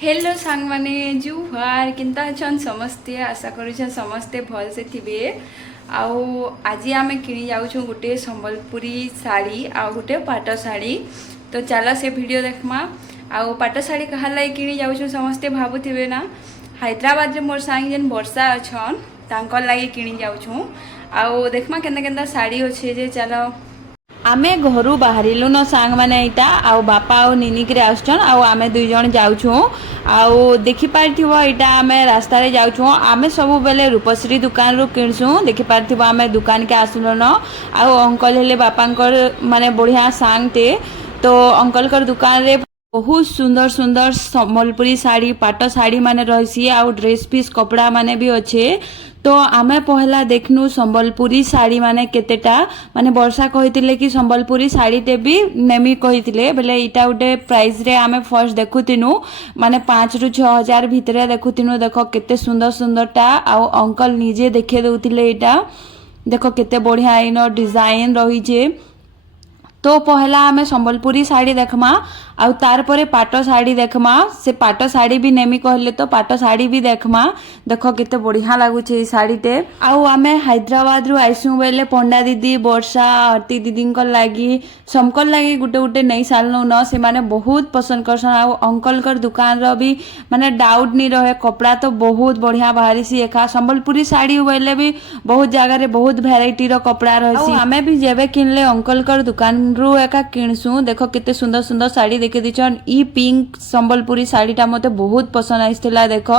Hello सांग माने जुहार किंता अछन समस्ते आशा करूछन समस्ते भल से थिबे। आउ आज आम किणी जाऊँ गोटे संबलपुरी साड़ी आउ गोटे पाट साड़ी। तो चल से वीडियो देखमा। आउ पाट साड़ी कहा लगे किणी जाऊँ समस्ते भावुवे ना हैदराबाद रे मोर सांग जेन वर्षा अच्छन तांकर लगे किणी जाऊँ। आउ देखमा केन्ता केन्ता साड़ी अच्छे जे चल आमे घर बाहरिलु न सांग माने इटा आउ बापा आउ निनिक आसछन आउ आमे दुई जन जाउछु। आउ देखि पारथिबो इटा आमे रास्ता रे जाउछु। आमे सब बेले रूपश्री दुकान रो किणसु देखि पारथिबो आमे दुकान के आसुलो न। आउ अंकल हेले बापांकर माने बढ़िया सांग टे। तो अंकल कर दुकान रे बहुत सुंदर सुंदर संबलपुरी साड़ी पाट साड़ी माने रहीसी आउ ड्रेस पीस कपड़ा माने भी अच्छे। तो आमे पहला देखनु संबलपुरी साड़ी माने केतेटा माने वर्षा कहितिले कि संबलपुरी साड़ी टे भी नेमी कहितिले बेले इटा उटे प्राइस रे आमे फर्स्ट देखुतिनु माने 5 रु 6 हजार भितरे देखुतिनु। देखो केते सुंदर सुंदरटा आउ अंकल निजे देखे दउतिले इटा देखो केते बढ़िया इनो डिजाइन रही छे। तो पहला आमे संबलपुरी साड़ी देखमा आउ तार परे पाट साड़ी देखमा। से पाट साड़ी भी नेमी कहले तो पाट साड़ी भी देखमा। देखो केते बढ़िया लागुछे साड़ी टे। आउ आमे हैदराबाद रु आइसु बेले पंडा दीदी वर्षा आरती दीदी को लागी समकल लागी गुटे गुटे नहीं सालनु न से माने बहुत पसंद करसन। आउ अंकल कर दुकान रो भी माने डाउट नहीं रहे कपड़ा तो बहुत बढ़िया बाहरी सी एका संबलपुरी साड़ी बेले भी बहुत जगह रे बहुत वैरायटी रो कपड़ा रहसी। आमे भी जेबे किनले अंकल कर दुकान रु एका किणसु। देखो केते सुंदर सुंदर साड़ी देखे दिछन। ई पिंक संबलपुरी साड़ीटा मते बहुत पसंद आइसथिला। देखो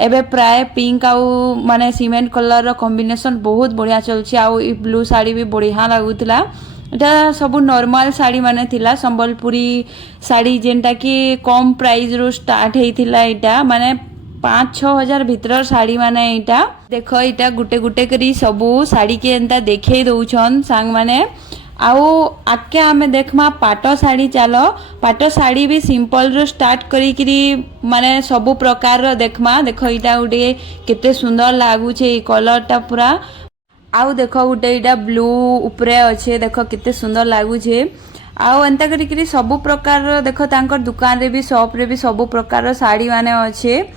एबे प्राय पिंक आउ माने सीमेंट कलर रो कॉम्बिनेशन बहुत बढ़िया चलछि। आउ ई ब्लू साड़ी भी बढ़िया लागुतिला। एटा सब नॉर्मल साड़ी माने थिला संबलपुरी साड़ी जेनटा कि कम प्राइस रो स्टार्ट हेतिला। एटा माने 5-6 हजार भीतर साड़ी माने इटा देखो इटा गुटे गुटे करी सबू साड़ी के एंता देखे दउछन सांग माने। आउ आके आमे देखमा पाट साड़ी। चलो पाट साड़ी भी सिंपल रो स्टार्ट करी माने सबू प्रकार रो देखमा। देखो इटा उडे केते सुंदर लागुछे ई कलर टा पूरा। आउ देखो उडे इटा ब्लू ऊपरे अच्छे देखो केते सुंदर लागुछे। आउ एंता करी सबू प्रकार रो देखो तांकर दुकान रे भी शॉप रे भी सबू प्रकार रो साड़ी माने अच्छे।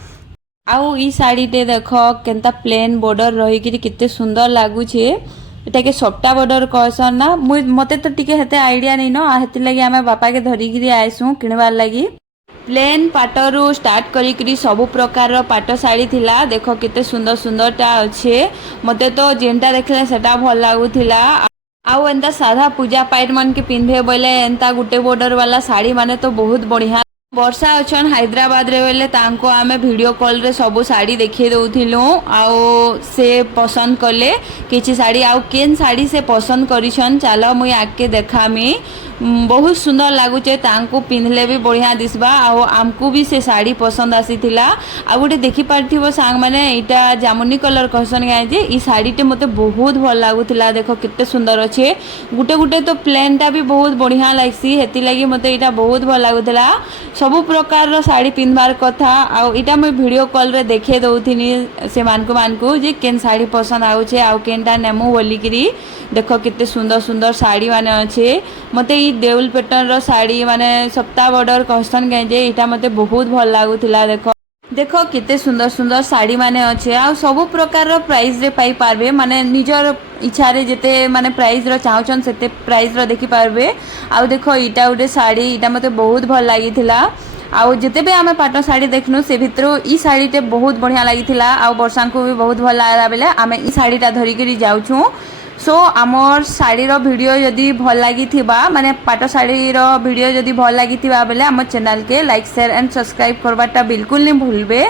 आउ ई साड़ी टे देखो केंता प्लेन बॉर्डर रही केते सुंदर लागुछे। एटा के सप्ता बॉर्डर कहसन ना मते तो टिके हेते आइडिया नहीं न हेति लगी आमे बापा के धरी गिरी आइसु किनवार लगी। प्लेन पाटरू स्टार्ट करी सबू प्रकार रो पाट साड़ी थिला। देखो केते सुंदर सुंदरटा अच्छे। मते तो जेनटा देखले सेटा भल लागुथिला। आउ एंता साधा पूजा पाठ मन के पिंधे बोले एंता गुटे बॉर्डर वाला साड़ी माने तो बहुत बढ़िया। वर्षा अच्छन हैदराबाद रे बेले तांको आमे वीडियो कॉल रे सबू साड़ी देखे दउथिलु। आउ से पसंद कले किछि साड़ी आउ केन साड़ी से पसंद करिछन चलो मुई आके देखामी। बहुत सुंदर लागुचे तांको पिंधले भी बढ़िया दिसबा। आउ आमको भी से साड़ी पसंद आसीथिला। आ गुटे देखि पारथिबो सांग माने इटा जामुनी कलर कहसन गाय जे ई साड़ी टे मते बहुत भल लागुथिला। देखो केते सुंदर अच्छे। गुटे गुटे तो प्लेन टा भी बहुत बढ़िया लागसी हेति लागि मते इटा बहुत भल लागुथिला। सबू प्रकार रो साड़ी पिंधबार कथा आउ इटा मैं वीडियो कॉल रे देखे दउथिनी से मानकु जे केन साड़ी पसंद आउछे आउ केनटा नेमु बोलिकिरी। देखो केते सुंदर सुंदर साड़ी माने अच्छे। मते ई देउल पैटर्न रो साड़ी माने सप्ता बॉर्डर कहसन जे इटा मते बहुत भल लागुथिला। देखो देखो केते सुंदर सुंदर साड़ी माने अच्छे। आउ सबू प्रकार रो प्राइस रे पाई पारबे माने निजर इच्छा रे जेते माने प्राइस रो चाहउछन सेते प्राइस रो देखि पारबे। आउ देखो इटा उडे साड़ी इटा मते बहुत भल लागिथिला। आउ जेते भी आमे पाट साड़ी देखनु से भितरो ई साड़ी टे बहुत बढ़िया लागिथिला। आउ वर्षा को भी बहुत भल लागला बेले आमे ई साड़ी टा धरि करी जाउछु। सो आमर साड़ी रो वीडियो यदि भल लागिथिबा माने पाट साड़ी रो वीडियो यदि भल लागिथिबा बेले आमर चैनल के लाइक शेयर एंड सब्सक्राइब करबाटा बिल्कुल नहीं भूलबे।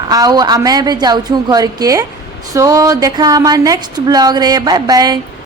आउ आमे बे जाउछु घर के। सो देखा हमार नेक्स्ट ब्लॉग रे। Bye bye.